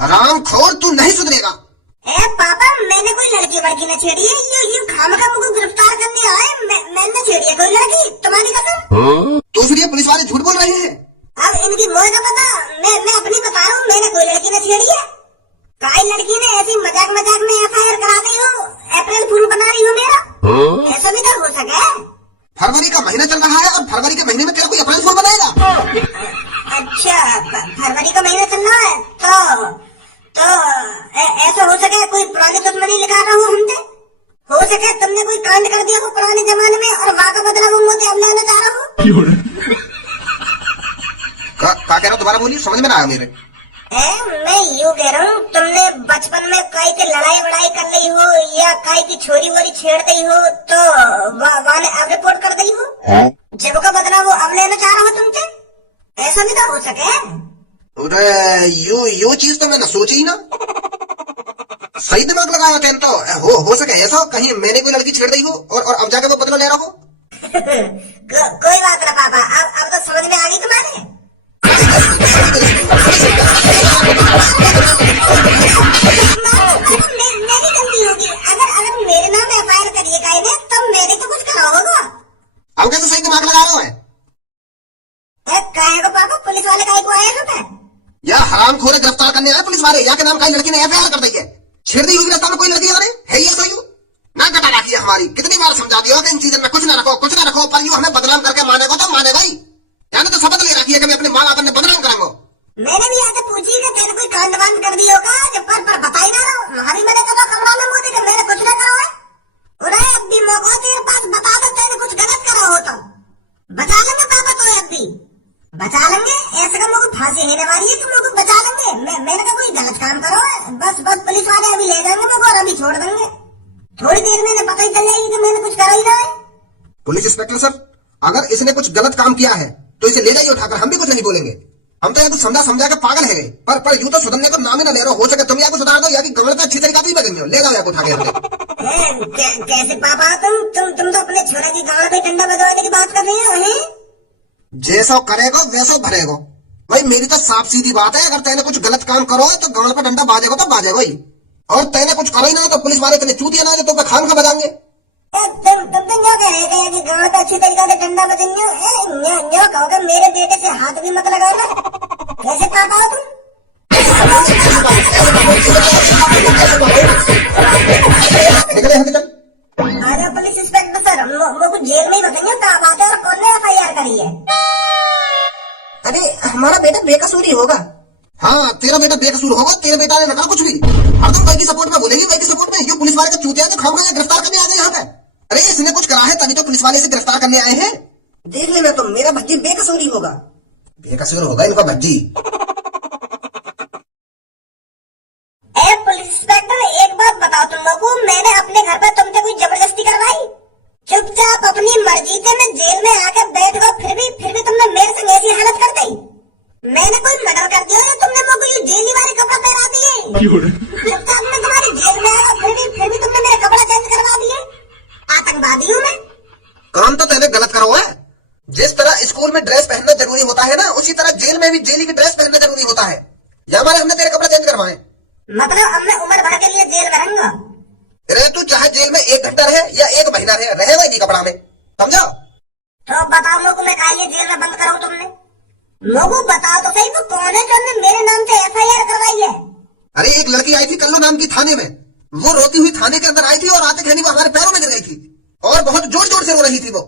हराम खोर, तू नहीं सुधरेगा। ए पापा, मैंने कोई लड़की वड़की न छेड़ी है। ये खामखा मुझको गिरफ्तार करने आए। मैंने छेड़ी है कोई लड़की, तुम्हारी कसम। तो फिर ये पुलिस वाले झूठ बोल रहे हैं। अब इनकी मोह का पता, मैं अपनी बता रहा हूँ, मैंने कोई लड़की न छेड़ी है। काई लड़की ने ऐसी मजाक मजाक में एफआईआर करा दी हो, अप्रैल फूल बना रही हो मेरा। ऐसा भी तो हो सके। फरवरी का महीना चल रहा है और फरवरी के महीने में तेरा कोई अप्रैल फूल बनाएगा? अच्छा, फरवरी का महीना चल रहा है तो ऐसा हो सके कोई पुरानी दुश्मनी लिखा रहा हूँ हमसे। हो सके तुमने कोई कांड कर दिया हो पुराने जमाने में और वहाँ का बदला वो मोते अब लेना चाह रहा हूँ। क्या कह रहा हो? दोबारा बोलिए, समझ में ना आया मेरे। मैं यूँ कह रहा हूँ, तुमने बचपन में कई की लड़ाई वड़ाई कर ली हो या कई की छोरी वोरी छेड़ दी हो तो वहाँ ने अब रिपोर्ट कर दी हो, जब का बदला वो अब लेना चाह रहा हो तुमसे। ऐसा भी तो हो सके। अरे यो चीज तो मैंने सोची ही ना। सही दिमाग लगाया तेन तो। हो सके ऐसा कहीं मैंने कोई लड़की छेड़ दी हो और अब जाके वो बदला ले रहा हो। कोई बात ना पापा, अब तो समझ में आ गई तुम्हारे। मेरी गलती होगी। अगर मेरे नाम एफआईआर करिए गए थे तब मैंने तो कुछ करा होगा। अब कैसे सही दिमाग लगा रहा है? कहे को पापा, पुलिस वाले कहे को आए थे या हराम खोरे गिरफ्तार करने आए पुलिस वाले, या के नाम कई लड़की ने एफआईआर कर दी है। छेड़ दी होगी रास्ता में कोई लड़की है ये सही ना कटा रखी है हमारी। कितनी बार समझा दिया कि इन चीजों में कुछ ना रखो, पर यूं हमें बदनाम करके मानेगा तो मानेगा ही। यानी तो शपथ ले रखी है कि मैं अपने माँ बाप ने बदनाम करूंगा। मैंने भी आके पूछी कि तेरे कोई कांड वांड कर दिया होगा, पर बता ही ना रहा। हमारी मैंने कहा कमरा में मोदी के मैंने कुछ ना करा है। उन्हें अब भी मौका तेरे पास बता दो तेरे कुछ गलत करा हो तो बचा लेंगे पापा। तो अब भी बचा लेंगे। ऐसे का मुझे फांसी लेने वाली है तो मुझे बचा लेंगे। मैंने कहा कोई गलत काम करो है, बस पुलिस वाले अभी ले जाएंगे मुझे और अभी छोड़ देंगे। थोड़ी देर में पता ही चल जाएगी कि मैंने कुछ करा ही ना है। पुलिस इंस्पेक्टर सर, अगर इसने कुछ गलत काम किया है तो इसे ले जाइए उठाकर, हम भी कुछ नहीं बोलेंगे। हम तो कुछ समझा के पागल है पर यूं तो सुधरने को नाम ही ना ले रहा। हो सके तुम या को सुधार दो या कि गमले पे अच्छी तरीका से बगेंगे। ले जाओ या को उठा के। कैसे पापा, तुम तो अपने छोरे की गाड़ पे डंडा बजवाने की बात कर रहे हो। जैसा करेगा वैसा भरेगा भाई। मेरी तो साफ सीधी बात है, अगर तेने कुछ गलत काम करो तो गमले पे डंडा बाजेगा तो बाजेगा ही। और तेने कुछ करो ही ना तो पुलिस वाले तेने चूतिया ना तो खान खा बजाएंगे। तुम तो न्यो कह रहे थे कि गाँव पे अच्छी तरीके से डंडा बजेंगे। न्यो कहोगे मेरे बेटे से हाथ भी मत लगाना। कैसे पापा हो तुम? आजा पुलिस इंस्पेक्टर सर, मुझको जेल में ही बताइए कहाँ बात है और कौन ने एफआईआर करी है। अरे हमारा बेटा बेकसूर ही होगा। हाँ तेरा बेटा बेकसूर होगा। तेरे बेटा ने नकल कुछ भी हरदम भाई की सपोर्ट में बोलेगी, भाई की सपोर्ट में। ये पुलिस वाले का चूतिया तो खामखा गिरफ्तार करने आ गए यहाँ पे। अरे इसने कुछ करा है तभी तो पुलिस वाले इसे गिरफ्तार करने आए हैं। देख लेना तुम, मेरा भज्जी बेकसूर ही होगा। बेकसूर होगा इनका भज्जी। पुलिस इंस्पेक्टर एक बात बताओ तुम लोगों, मैंने अपने घर पर तुमसे कोई जबरदस्ती करवाई? चुपचाप अपनी मर्जी से मैं जेल में आकर बैठ गया, फिर भी तुमने मेरे संग ऐसी हालत कर दी। मैंने कोई मर्डर कर दिया या तुमने मुझको ये जेली वाले कपड़ा पहना दिए? चुपचाप मैं तुम्हारी जेल में आया, फिर भी तुमने मेरे कपड़ा चेंज करवा दिए। आतंकवादी हूँ मैं? काम तो तेने गलत करा हुआ है। जिस तरह स्कूल में ड्रेस पहनना जरूरी होता है ना, उसी तरह जेल में भी जेली की ड्रेस पहनना जरूरी होता है। या हमारे हमने तेरे कपड़े चेंज करवाए। मतलब अब मैं उम्र भर के लिए जेल में रहूंगा? अरे तू चाहे जेल में 1 घंटा रहे या 1 महीना रहेगा नहीं कपड़ा में, समझो? तो बताओ लोगों मैं काहे जेल में बंद कराऊं तुमने? लोगों बताओ तो सही, वो कौन है जो मेरे नाम से एफआईआर करवाई है? अरे एक लड़की आई थी कल्लू नाम की थाने में। वो रोती हुई थाने के अंदर आई थी और आते खैनी वो हमारे पैरों में गिर गई थी और बहुत जोर जोर से रो रही थी वो।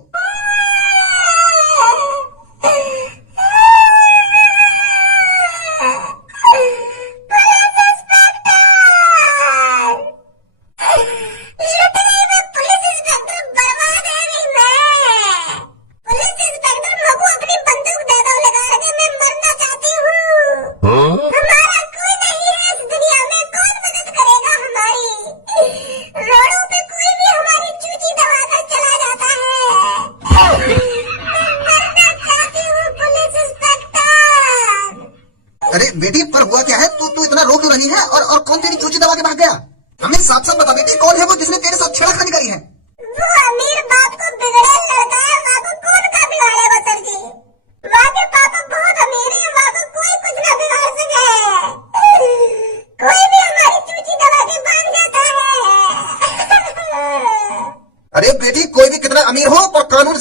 अरे बेटी पर हुआ क्या है? तू इतना रो क्यों रही है और कौन तेरी चूची दबा के भाग गया? हमें साफ साफ बता बेटी, कौन है वो जिसने तेरे साथ छेड़खानी करी है? वो अमीर बाप को बिगड़े लड़का है, वहाँ को कौन का बिगाड़ेगा सर जी? वहाँ के पापा बहुत अमीर है, वहाँ को कोई कुछ ना बिगाड़ सके।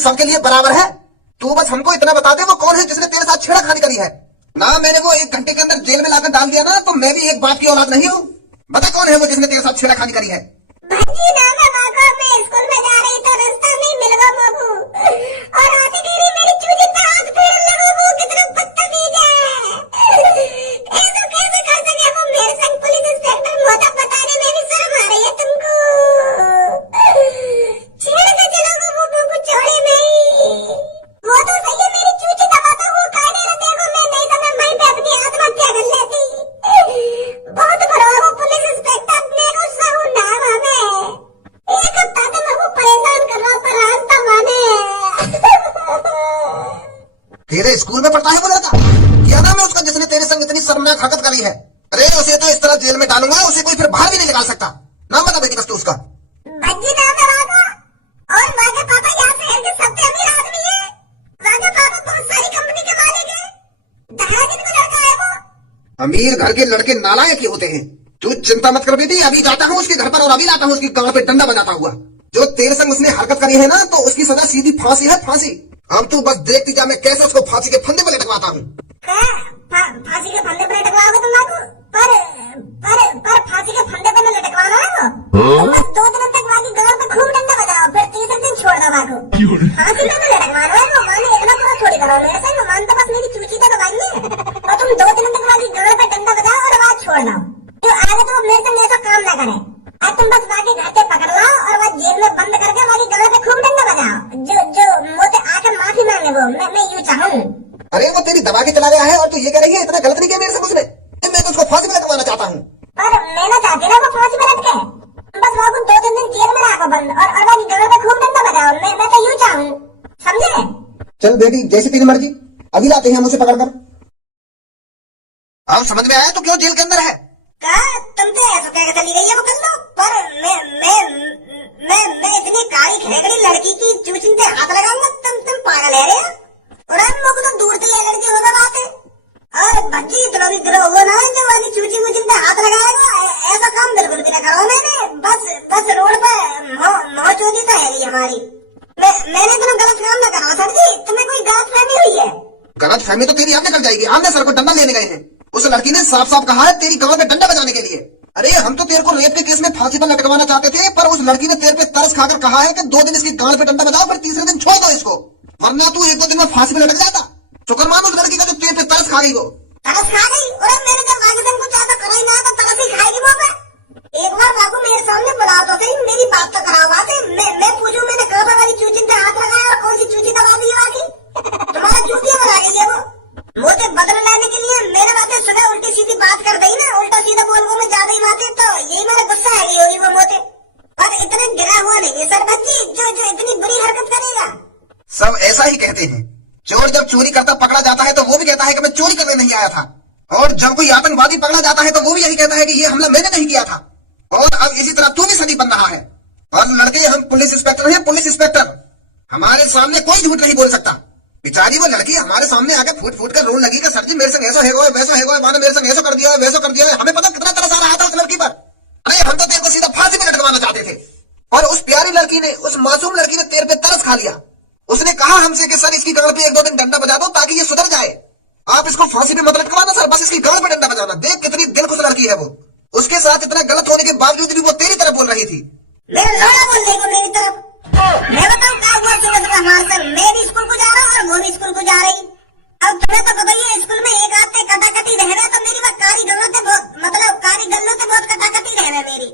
सबके लिए बराबर है। तू बस हमको इतना बता दे वो कौन है जिसने तेरे साथ छेड़खानी करी है। ना मैंने वो 1 घंटे के अंदर जेल में लाकर डाल दिया ना तो मैं भी एक बाप की औलाद नहीं हूँ। बता कौन है वो जिसने तेरे साथ छेड़खानी करी है। भज्जी नाम है बाको, मैं स्कूल में जा रही तो रास्ता में मिल गया बाबू, और आती देरी मेरी चूजी पे हाथ फेरने लगा। वो कितना बदतमीज है। ऐसा कैसे कर सके वो मेरे संग पुलिस इंस्पेक्टर मोहता बताने में भी शर्म आ रही है तुमको। छेड़ के चलोगे वो कुछ छोड़े नहीं। वो तो सही है मेरी चूची दबाता वो काटे ना देखो मैं नहीं तो मैं वहीं पे अपनी आत्महत्या कर लेती। बहुत बड़ा वो पुलिस इंस्पेक्टर ने को साहू नाम हमें। एक हफ्ता तो मैं वो परेशान कर रहा पर रास्ता माने। तेरे स्कूल में पढ़ता है वो लड़का? क्या नाम है उसका जिसने तेरे संग इतनी शर्मनाक हरकत करी है? अरे उसे तो इस तरह जेल में डालूंगा उसे कोई फिर बाहर भी नहीं निकाल सकता। नाम बता बेटी बस तू उसका। भज्जी नाम है बाबा, और वहाँ के पापा यहाँ शहर के सबसे अमीर आदमी है। वहाँ के पापा बहुत सारी कंपनी के मालिक है। देहात का लड़का है वो। अमीर घर के लड़के नालायक ही होते हैं। तू चिंता मत कर बेटी, अभी जाता हूँ उसके घर पर और अभी लाता हूँ उसकी गांव पे डंडा बजाता हुआ। जो तेरे संग उसने हरकत करी है ना तो उसकी सजा सीधी फांसी है, फांसी। हम तू बस देखती जा मैं कैसे उसको फांसी के फंदे पर लटकवाता हूँ। फांसी के फंदे पर लटकवाओगे तुम लोग? पर फांसी के फंदे पर लटकवाना है वो। तुम बस 2 दिन तक वहाँ की गांव पे खूब डंडा बजाओ, फिर तीसरे दिन छोड़ दो वहाँ को। फांसी में लटकवाना है वो। माने इतना पूरा थोड़ी करो मेरे से। मान तो बस मेरी चूची तक दबाई है और तुम 2 दिन तक वहाँ की गांव पे डंडा बजाओ और वहाँ छोड़ दो। तो आगे तो मेरे संग ऐसा काम ना करे। अब तुम बस वहाँ के घर पे पकड़ लाओ और वहाँ जेल में बंद करके वहाँ की गांव पे खूब डंडा बजाओ। जो मुझे आकर माफी मांगे वो मैं यूँ चाहूँ। अरे वो तेरी दबा के चला गया है और तू ये कह रही है इतना गलत नहीं किया मेरे से उसने। मैं तो उसको फांसी में लटकवाना चाहता हूँ। पर मैं ना चाहती ना वो फांसी में लटके। बस वहाँ को 2-3 दिन जेल में रखो बंद और वहाँ की गांव पे खूब डंडा बजाओ। मैं तो यूँ चाहूँ, समझे? चल बेटी जैसी तेरी मर्जी, अभी लाते हैं हम उसे पकड़ कर। अब समझ में आया तू क्यों जेल के अंदर है? तुम तो ऐसा कह चली गई है वो कर लो। पर मैं इतनी काली खेगड़ी लड़की की चूचिन पे हाथ लगाऊंगा? तुम पागल है रे। और हम लोग तो दूर से ये लड़की होगा बात है। और भज्जी इतना भी गिरो हुआ ना जो वाली चूची मुचिन पे हाथ लगाएगा। ऐसा काम बिल्कुल भी ना करो। मैंने बस रोड पे मौजूदी तो है हमारी। मैंने इतना गलत काम ना करो सर जी। तुम्हें कोई गलत फहमी हुई है? गलत फहमी तो तेरी आगे कर जाएगी। आमने सर को डंडा लेने गए हैं। उस लड़की ने साफ साफ कहा है तेरी गांव में डंडा बजाने के लिए। अरे हम तो तेरे को रेप के केस में फांसी पर लटकवाना चाहते थे, पर उस लड़की ने तेरे पे तरस खाकर कहा है कि 2 दिन इसकी गांव पे डंडा बजाओ फिर तीसरे दिन छोड़ दो इसको, वरना तू 1-2 दिन में फांसी पे लटक जाता। शुक्र मान उस लड़की का जो तेरे पे तरस खा गई वो। तरस खा गई? और मैंने जब आगे दिन कुछ ऐसा करा ही ना तो तरस ही खाएगी वो। एक बार बाबू मेरे सामने बुलाओ तो सही, मेरी बात तो कराओ बात है। मैं पूछूं मैंने कहाँ पर वाली चूची पे हाथ लगाया और कौन सी चूची दबा दी आगे? तुम्हारा चूतिया बना गई है वो। मुझे बदला लेने के लिए मेरे बातें सुबह उल्टी सीधी बात कर दी ना, उल्टा सीधा बोल वो में ज्यादा ही बातें, तो यही मेरा गुस्सा है होगी वो मोते। पर इतना गिरा हुआ नहीं है सर बच्ची जो इतनी बुरी हरकत करेगा। सब ऐसा ही कहते हैं। चोर जब चोरी करता पकड़ा जाता है तो वो भी कहता है कि मैं चोरी करने नहीं आया था, और जब कोई आतंकवादी पकड़ा जाता है तो वो भी यही कहता है कि ये हमला मैंने नहीं किया था। और अब इसी तरह तू भी सदी बन रहा है। और लड़के हम पुलिस इंस्पेक्टर हैं, पुलिस इंस्पेक्टर। हमारे सामने कोई झूठ नहीं बोल सकता। बेचारी वो लड़की हमारे सामने आके फूट फूट कर रोने लगी कि सर जी मेरे संग ऐसा है वैसा है, माने मेरे संग ऐसा कर दिया है वैसा कर दिया है। हमें पता कितना तरस आ रहा था उस लड़की पर। अरे हम तो तेरे को सीधा फांसी में लटकवाना चाहते थे, और उस प्यारी लड़की ने, उस मासूम लड़की ने तेरे पे तरस खा लिया। उसने कहा हमसे कि सर इसकी गाल पे 1-2 दिन डंडा बजा दो ताकि ये सुधर जाए। आप इसको फांसी पे मत लटकवाना सर, बस इसकी गाल पे डंडा बजाना। देख कितनी दिलखुश लड़की है वो। उसके साथ इतना गलत होने के बावजूद भी वो तेरी तरफ बोल रही थी। मेरा लौड़ा बोल देखो मेरी तरफ। मैं बताऊं क्या हुआ सुबह हमारे सर। मैं भी स्कूल को जा रहा हूँ और वो भी स्कूल को जा रही। अब तुम्हें तो पता ही है स्कूल में एक आते कटाकटी रह रहा, तो मेरी बात कारी गल्लों से बहुत कटाकटी रह रहा मेरी।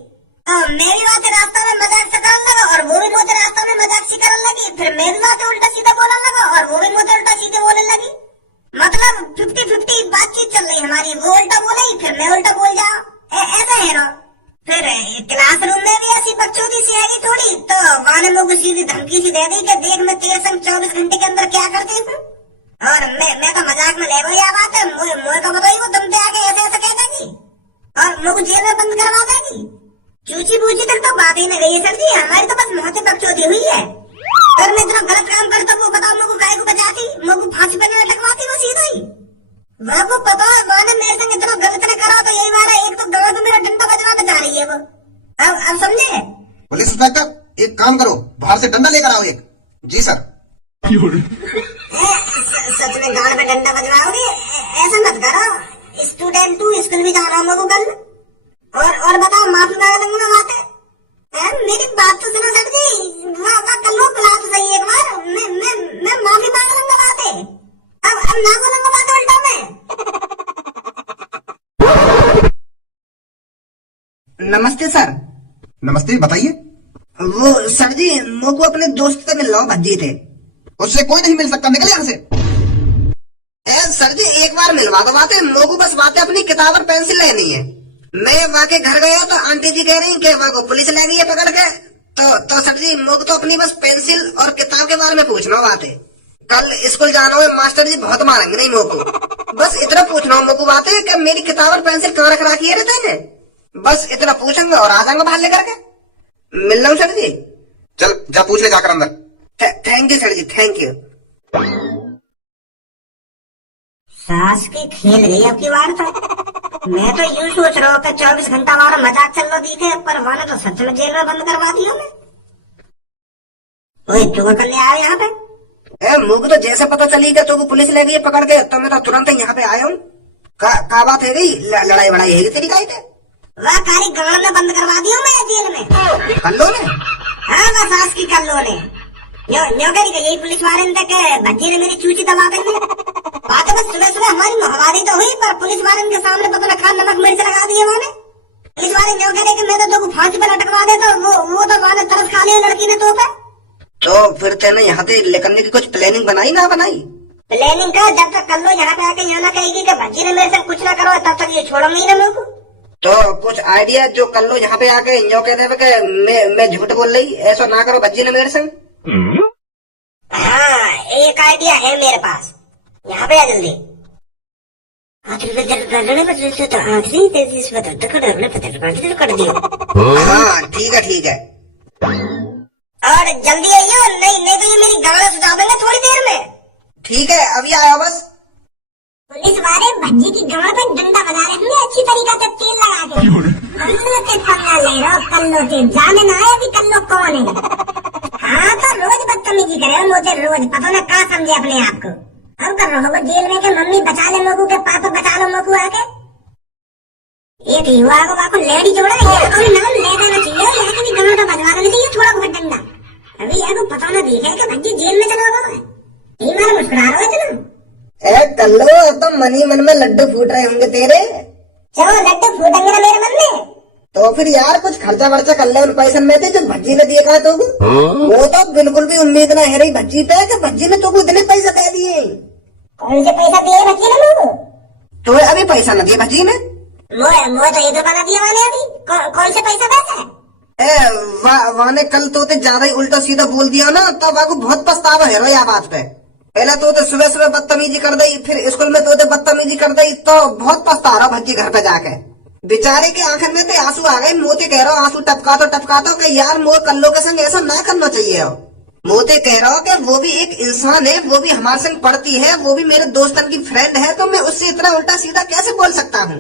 मेरी बात रास्ता में मजाक से करने लगा और वो भी मुझे रास्ता में मजाक से करने लगी। फिर मेरी बात उल्टा सीधा बोलने लगा और वो भी मुझे उल्टा सीधे बोलने लगी। मतलब 50-50 बातचीत चल रही हमारी। वो उल्टा बोलेगी फिर मैं उल्टा बोल जाऊं, ऐसा है ना। फिर क्लासरूम में भी ऐसी बकचोदी सी आएगी थोड़ी, तो वाने मुझे सीधी धमकी सी दे दी कि देख मैं तेरे संग 24 घंटे के अंदर क्या करती हूँ। और मैं तो मजाक में ले गई यह बात है। मुझे तो बताइए वो तुम पे आके ऐसे कह देगी और मुझे जेल में बंद करवा देगी। चूची बूची तक तो बात ही न गई है सर जी। हमारी तो बस मोहते बकचोदी हुई है। अगर मैं इतना गलत काम करता वो बताओ मुझे काय को बचाती, मुझे फांसी पर लटकवाती वो सीधा ही। वो पता है मैंने मेरे संग इतना गलत न करा तो यही बार एक तो गला तो मेरा डंडा बजवाना चाह रही है वो। अब समझे? पुलिस इंस्पेक्टर एक काम करो, बाहर से डंडा लेकर आओ एक। जी सर। सच में गाड़ पे डंडा बजवाओगे? ऐसा मत करो, स्टूडेंट टू स्कूल भी जा रहा हूँ मैं कल। और बताओ, माफी मांग लूंगा बात है? मेरी बात तो सुनो सर जी, वाह कल वो बुला तो सही एक बार, मैं माफी मांग लूंगा बात है। अब ना बोलूंगा बात उल्टा मैं। नमस्ते सर। नमस्ते, बताइए। वो सर जी, मोको अपने दोस्त से मिलना भज्जी थे। उससे कोई नहीं मिल सकता, निकल यहाँ से। सर जी एक बार मिलवा दो बातें, मोको बस बातें अपनी किताब और पेंसिल लेनी है। मैं वहाँ के घर गया तो आंटी जी कह रही कि वहाँ को पुलिस ले गई है पकड़ के। तो सर जी मोको तो अपनी बस पेंसिल और किताब के बारे में पूछना बातें। कल स्कूल जाना है, मास्टर जी बहुत मारेंगे नहीं मोको। बस इतना पूछना मोको बातें कि मेरी किताब और पेंसिल कहाँ रख रखी है रहते हैं। बस इतना पूछेंगे और आ जाएंगे बाहर लेकर के। मिल रहा हूँ सर जी। चल जा पूछ ले जाकर अंदर। थैंक यू सर जी, थैंक यू। सास की खेल गई अब की बार तो। मैं तो यूं सोच रहा हूँ कि 24 घंटा हमारा मजाक चल रहा दिखे, पर वाने तो सच में जेल में बंद करवा दिया मैं। ओए तू करने आया यहाँ पे? मुझे तो जैसे पता चली कि तू पुलिस ले गई पकड़ के, तो मैं तो तुरंत यहाँ पे आया हूँ। का बात है गई, लड़ाई बड़ाई है तेरी काई थे? वह कारी गांव में बंद करवा दिया मैं जेल में। कल्लो ने? हाँ वह सास की कल्लो ने। न्यो करी कि यही पुलिस वाले ने के भज्जी ने मेरी चूची दबा दी। बात बस सुबह सुबह हमारी मुहवारी तो हुई, पर पुलिस वाले के सामने पता रखा नमक मिर्च लगा दिए उन्होंने। पुलिस वाले न्यो करे कि मैं तो दो फांसी पर लटकवा दे, तो वो तो वाले तरस खा लिया लड़की ने तो पे। तो फिर तेने यहाँ से निकलने की कुछ प्लानिंग बनाई ना बनाई? प्लानिंग का जब तक कल्लो यहाँ पे आके यहाँ ना कहेगी कि भज्जी ने मेरे से कुछ ना करो, तब तक ये छोड़ूंगी ना मेरे को। तो कुछ आइडिया जो कल्लो यहाँ पे आके न्यो कह दे कि मैं झूठ बोल रही, ऐसा ना करो भज्जी ने मेरे संग। हाँ एक आइडिया है मेरे पास, यहाँ पे आ जल्दी। हाँ ठीक है। और जल्दी आइयो, नहीं तो ये मेरी गाड़ी सुझा देंगे थोड़ी देर में। ठीक है अभी आया बस। पुलिस वाले भज्जी की गाड़ पे डंडा बजा रहे होंगे अच्छी तरीका से तेल लगा के। कल्लो से पंगा ले रहा हूँ, कल्लो से जाने ना आया कि कल्लो कौन है। हाँ तो रोज बदतमीजी करे मुझे, रोज पता ना कहाँ समझे अपने आप को। अब कर रहा जेल में के मम्मी बचा ले मोकू के, पापा बचा लो मोकू आके। एक युवा को बाको लेडी जोड़ा, यहाँ को नाम ले देना चाहिए, यहाँ की भी गाड़ तो बजवा लेना चाहिए थोड़ा बहुत डंडा। अभी यहाँ को पता ना दिखे कि भज्जी जेल में चला गया है। ये मारा मुस्कुरा रहा है इतना। कल्लो अब तो मन ही मन में लड्डू फूट रहे होंगे तेरे। चलो लड्डू फूटेंगे ना मेरे मन में। तो फिर यार कुछ खर्चा वर्चा कर ले उन पैसे में थे जो भज्जी ने दिए का तो वो तो बिल्कुल भी उम्मीद ना है रही भज्जी पे कि भज्जी ने तुमको इतने पैसे दे दिए। कौन से पैसा दिए भज्जी ने मुझको? तो अभी पैसा न दिए भज्जी ने? मोए तो इधर बना दिया वाले अभी। कौन से पैसा है? वाने कल तो ज्यादा ही उल्टा सीधा बोल दिया ना, तब वाको बहुत पछतावा है रो या बात पे। पहले तो सुबह सुबह बदतमीजी कर दी, फिर स्कूल में तो बदतमीजी कर दी, तो बहुत पछता रहा भज्जी घर पे जाके। बेचारे के आंखन में तो आंसू आ गए, मोते कह रहा आंसू टपका तो कि यार मोर कल्लो के संग ऐसा ना करना चाहिए। मोते कह रहा कि वो भी एक इंसान है, वो भी हमारे संग पढ़ती है, वो भी मेरे दोस्तन की फ्रेंड है, तो मैं उससे इतना उल्टा सीधा कैसे बोल सकता हूँ।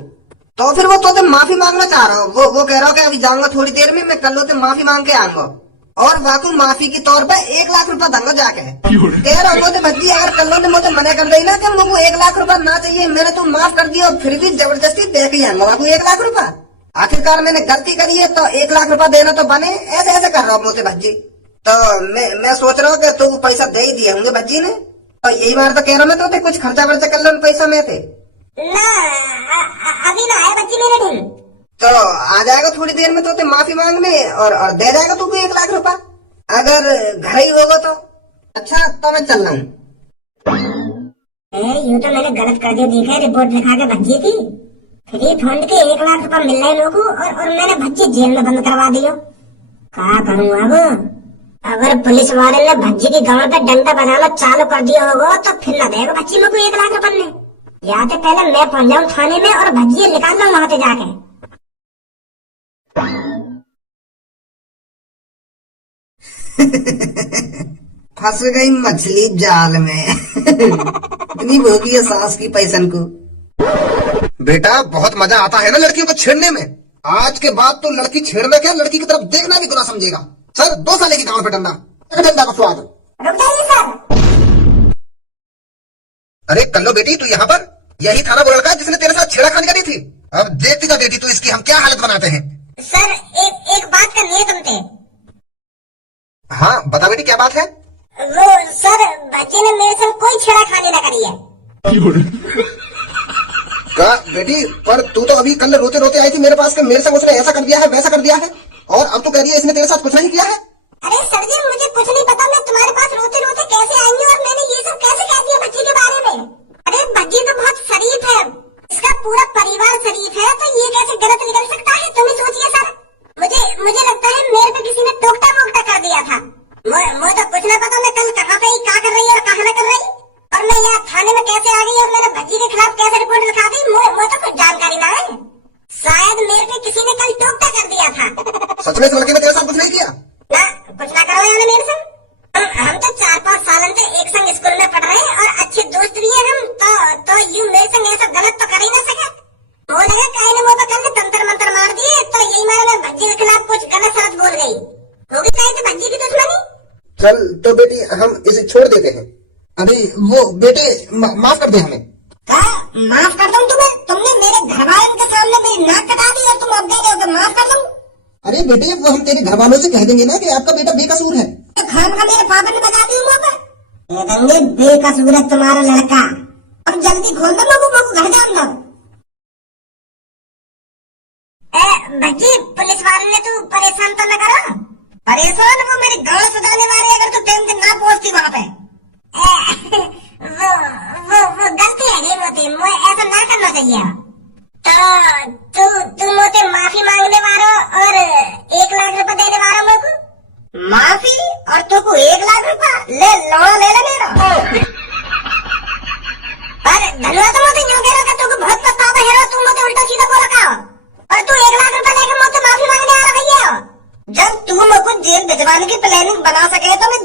तो फिर वो तो माफी मांगना चाह रहा हूँ। वो कह रहा हूँ कि अभी जाऊंगा थोड़ी देर में, मैं कल्लो से माफी मांग के आऊंगा और वाकू माफी की तौर पे 1 लाख रुपया दूंगा जाके। कह रहा हूँ भज्जी अगर कल्लो ने मुझे मना कर दी ना कि मुझे 1 लाख रुपया ना चाहिए, मैंने तो माफ कर दिया, फिर भी जबरदस्ती दे के आऊंगा वाकू 1 लाख रुपया। आखिरकार मैंने गलती करी है तो 1 लाख रुपया देना तो बने, ऐसे कर रहा हूँ मुझे भज्जी। तो मैं सोच रहा हूँ कि तू पैसा दे ही दिए होंगे भज्जी ने, तो यही बार तो कह रहा मैं तो कुछ खर्चा वर्चा कर लो उन पैसा में थे ना। अभी ना आया बच्ची मेरे ढूंढ, तो आ जाएगा थोड़ी देर में तो माफी मांगने और दे जाएगा तू 1 लाख रुपया अगर घर ही होगा तो। अच्छा तो मैं चल रहा हूँ। यूँ तो मैंने गलत कर दिया, देखा रिपोर्ट लिखा के भज्जी थी, फ्री फंड के 1 लाख रुपया मिल रहे लोगों को, और मैंने भज्जी जेल में बंद करवा दिया। क्या करूँ अब? अगर पुलिस वाले ने भज्जी की गांव पे डंडा बजाना चालू कर दिया होगा तो फिर ना देगा भज्जी मेरे को 1 लाख रुपये ने। या तो पहले मैं पहुंच जाऊँ थाने में और भज्जी निकाल लूँ वहां से जाके। फंस गई मछली जाल में। इतनी भोगी है सास की पैसन को। बेटा बहुत मजा आता है ना लड़कियों को छेड़ने में। आज के बाद तो लड़की छेड़ना क्या, लड़की की तरफ देखना भी गुनाह समझेगा। सर 2 साल की गांव पे डंडा का स्वाद। रुक जाइए सर। अरे कल्लो बेटी तू यहाँ पर, यही थाना वो लड़का जिसने तेरे साथ छेड़खानी करी थी। अब देखती जा बेटी तू इसकी हम क्या हालत बनाते हैं। सर एक बात करनी है तुमसे। हाँ बता बेटी क्या बात है। वो सर बच्चे ने मेरे साथ कोई छेड़खानी न करी है। क्या बेटी, पर तू तो अभी कल रोते रोते आई थी मेरे पास के मेरे संग उसने ऐसा कर दिया है वैसा कर दिया है, और अब तो कह रही है इसने तेरे साथ कुछ नहीं किया है। अरे सर जी मुझे कुछ नहीं पता, मैं तुम्हारे पास रोते रोते कैसे आई हूँ और मैंने ये सब कैसे कह दिया बच्ची के बारे में। अरे बच्ची तो बहुत शरीफ है, इसका पूरा परिवार शरीफ है, तो ये कैसे गलत निकल सकता है। तुम ही सोचिए सर, मुझे लगता है मेरे पे किसी ने टोकता मोकता कर दिया था। मुझे तो कुछ नहीं पता मैं कल कहाँ पे क्या कर रही और कहाँ न कर रही, और मैं यहाँ थाने में कैसे आ गई और मैंने बच्ची के खिलाफ कैसे रिपोर्ट लिखा दी, मुझे तो कुछ जानकारी ना है। शायद मेरे पे किसी ने कल टोकता कर दिया था। सच में इस लड़के ने तेरे साथ कुछ नहीं किया? ना कुछ ना करो यार मेरे संग। हम तो 4-5 साल से एक संग स्कूल में पढ़ रहे हैं और अच्छे दोस्त भी हैं हम, तो यूं मेरे संग ऐसा गलत तो कर ही ना सके। वो लगा कहीं ने मुझे कल तंत्र मंत्र मार दिए, तो यही मारे मैं भज्जी के खिलाफ कुछ गलत शरत बोल गई होगी, कहीं तो भज्जी की दुश्मनी। चल तो बेटी हम इसे छोड़ देते हैं। अभी वो बेटे माफ कर दे हमें। क्या माफ कर दूं तुम्हें? तुमने मेरे घर वालों के सामने मेरी नाक कटा दी और तुम अब कह रहे हो कि माफ कर दूं? अरे बेटे वो हम तेरे घर वालों से कह देंगे ना कि आपका बेटा बेकसूर है। तो खाम का मेरे पापा ने बता दी मुझे पे बेकसूर है तुम्हारा लड़का। अब जल्दी खोल दो मगू घर जान दो। भज्जी पुलिस वाले ने तू परेशान तो न करो। परेशान वो मेरी गांव सुधारने वाले, अगर तू टाइम से ना पहुंचती वहाँ पे। वो गलती है नहीं मोती, मुझे ऐसा ना करना चाहिए। तो तू मोते माफी मांगने वाला और 1 लाख रुपए देने वाला मेरे को। माफी और तू को 1 लाख रुपए ले ले मेरा। पर धन्यवाद तो मोते यूं कह रहा था, तू को बहुत पछतावा है, तू मोते उल्टा सीधा बोल रखा और तू 1 लाख रुपए लेके मुझसे माफी मांगने आ रही है। जब तू मुझको जेल भिजवाने की प्लानिंग बना सके तो मैं